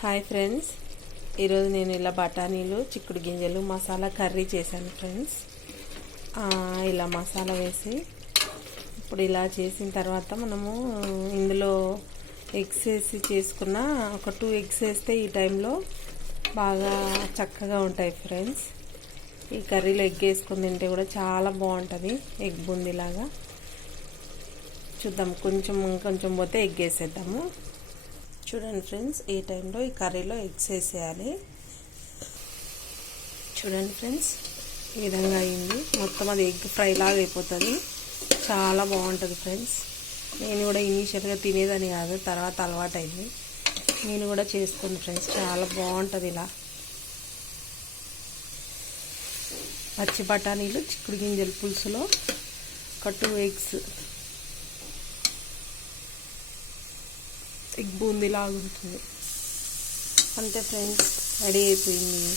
Hi friends. ఈరోజు నేను ఇలా బఠానీలు చిక్కుడు గింజలు మసాలా కర్రీ చేశాను ఫ్రెండ్స్. ఇలా మసాలా వేసి ఇప్పుడు ఇలా చేసిన తర్వాత మనము ఇందులో ఎగ్స్ వేసి చేసుకున్న ఒక టూ ఎగ్స్ వేస్తే ఈ టైంలో బాగా చక్కగా ఉంటాయి ఫ్రెండ్స్. ఈ కర్రీలో ఎగ్ వేసుకుని తింటే కూడా చాలా బాగుంటుంది ఎగ్ బుందిలాగా. చూద్దాం కొంచెం కొంచెం పోతే ఎగ్ వేసేద్దాము. చూడండి ఫ్రెండ్స్ ఈ టైంలో ఈ కర్రీలో ఎగ్స్ వేసేయాలి. చూడండి ఫ్రెండ్స్ ఈ విధంగా అయింది. మొత్తం అది ఎగ్ ఫ్రై లాగా అయిపోతుంది. చాలా బాగుంటుంది ఫ్రెండ్స్. నేను కూడా ఇనీషియల్గా తినేదని కాదు తర్వాత అలవాటు అయింది నేను కూడా చేసుకోండి ఫ్రెండ్స్ చాలా బాగుంటుంది ఇలా. పచ్చి బఠానీలు చిక్కుడు గింజల పులుసులో కట్టు ఎగ్స్. ఎగ్ బూందీ లాగా ఉంటుంది. అంతే ఫ్రెండ్స్ రెడీ అయిపోయింది.